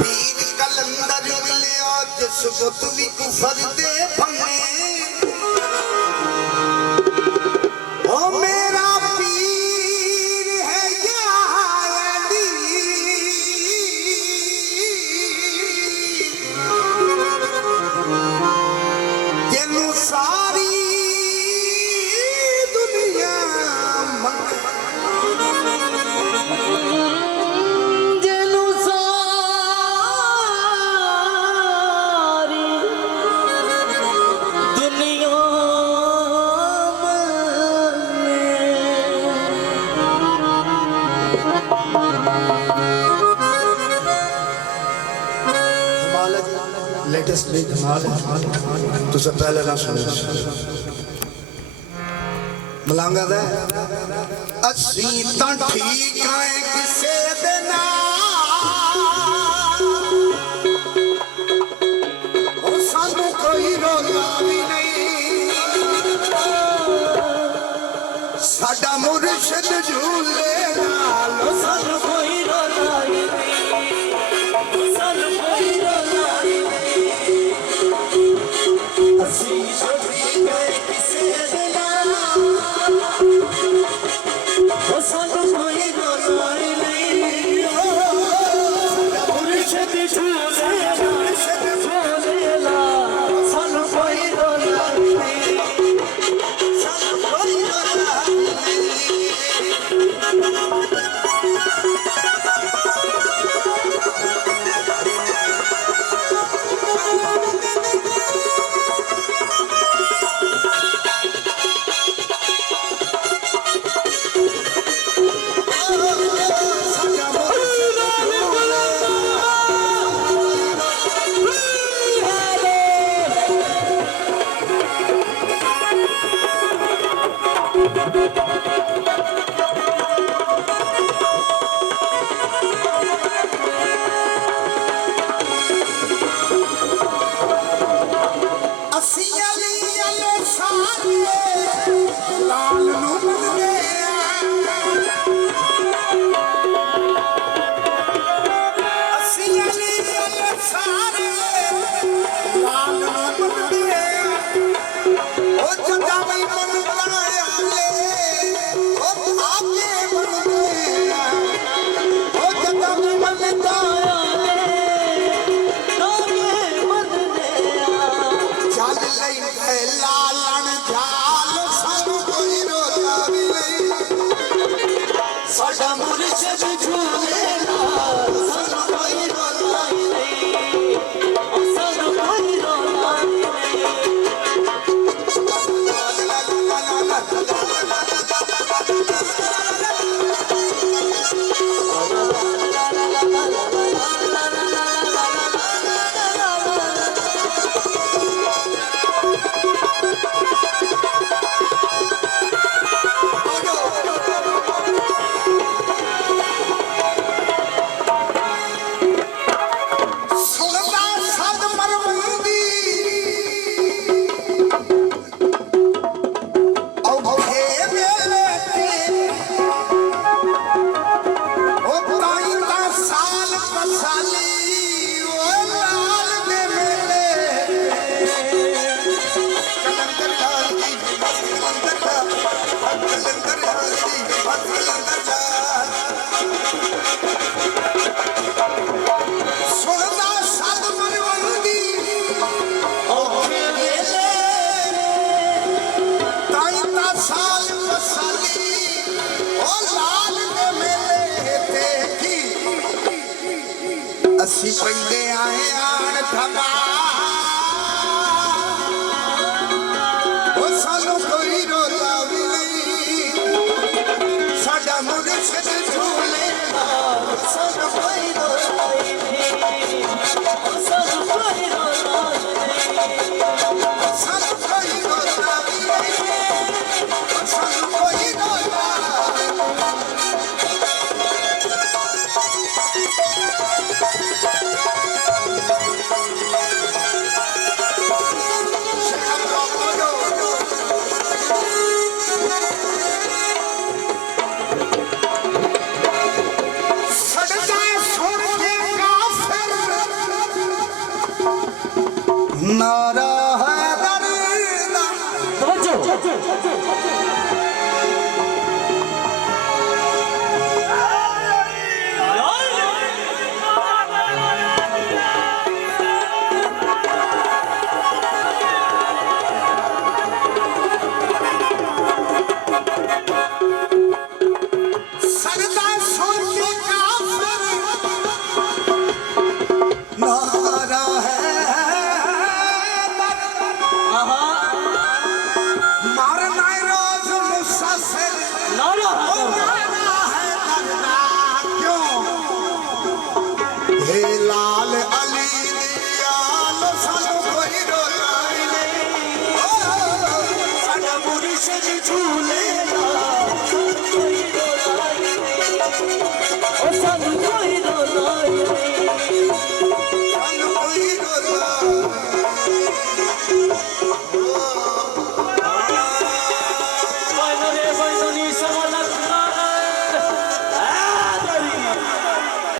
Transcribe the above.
पीर कलंदर मिलिया जिस बुत भी कुफर दे भन्ने ओ मेरा पीर है या अली तेनू सारी दुनिया लेटेस्ट में तो सब पहले ना सुने मलांगा दे असी तां ठीक है किसे दे ना ओ सानू कोई रोला भी नहीं साडा मुर्शिद झूले नाल सानू कोई रोला भी नहीं सानू कोई रोला भी असी छोड़ी गए किसे देना वो सानू कोई रोला नहीं मुर्शिद झूले झूलेला सानू कोई रोला नहीं सानू कोई रोला असी पहले आए आन थमा वो सानू कोई रोला भी नहीं साडा मुर्शिद झूले सानू कोई रोला भी नहीं सानू कोई रोला नहीं सानू कोई रोला भी नहीं सानू कोई रोला